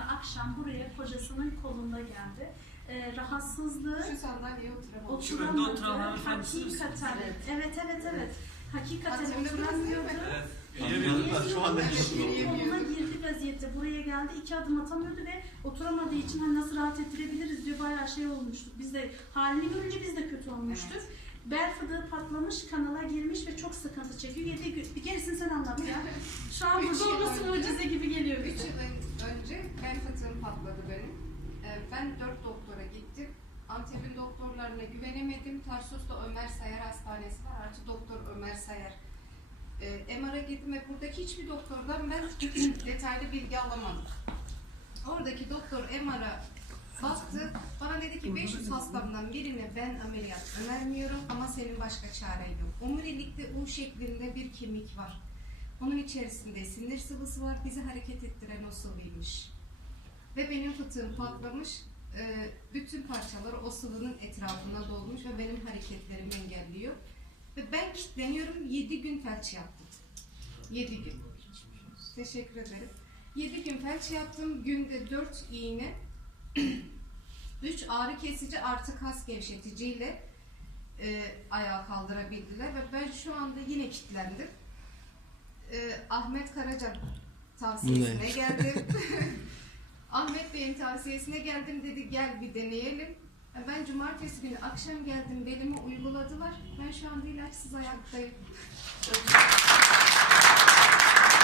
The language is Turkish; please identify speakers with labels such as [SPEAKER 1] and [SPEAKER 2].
[SPEAKER 1] günü akşam buraya kocasının kolunda geldi. Ee, rahatsızlığı
[SPEAKER 2] Şu sandalyeye oturamadım.
[SPEAKER 3] Şu önde
[SPEAKER 1] oturamadı.
[SPEAKER 3] misiniz?
[SPEAKER 1] Hakikaten.
[SPEAKER 2] Evet.
[SPEAKER 1] Evet evet evet. Hakikaten
[SPEAKER 2] Hatırladınız değil mi?
[SPEAKER 1] oturamıyordu.
[SPEAKER 3] Evet.
[SPEAKER 4] Yürüyemiyorlar, şu anda yaşıyor.
[SPEAKER 1] Koluna girdi vaziyette buraya geldi iki adım atamıyordu ve oturamadığı için hani nasıl rahat ettirebiliriz diyor bayağı şey olmuştuk. Biz de halini görünce biz de kötü olmuştuk. Bel fıdığı patlamış, kanala girmiş ve çok sıkıntı çekiyor. Yedi gün, bir gerisini sen anlat ya. Şu an burada olması
[SPEAKER 2] önce-
[SPEAKER 1] mucize gibi
[SPEAKER 2] patladı benim. Ee, Ben dört doktora gittim. Antep'in doktorlarına güvenemedim. Tarsus'ta Ömer Sayar Hastanesi var. Artı doktor Ömer Sayar. Ee, MR'a gittim ve buradaki hiçbir doktordan ben detaylı bilgi alamadım. Oradaki doktor MR'a baktı. Bana dedi ki 500 hastamdan birine ben ameliyat önermiyorum ama senin başka çaren yok. Omurilikte U şeklinde bir kemik var. Onun içerisinde sinir sıvısı var. Bizi hareket ettiren o sıvıymış. Ve benim fıtığım patlamış. Ee, bütün parçaları o sıvının etrafına dolmuş ve benim hareketlerimi engelliyor. Ve ben kilitleniyorum. 7 gün felç yaptım. 7 gün. Teşekkür ederim. 7 gün felç yaptım. Günde 4 iğne, 3 ağrı kesici artı kas gevşeticiyle e, ayağa kaldırabildiler ve ben şu anda yine kilitlendim. E, Ahmet Karaca tavsiyesine
[SPEAKER 4] Ne?
[SPEAKER 2] geldim. Ahmet Bey'in tavsiyesine geldim dedi gel bir deneyelim. E, Ben cumartesi günü akşam geldim belime uyguladılar. Ben şu anda ilaçsız ayaktayım.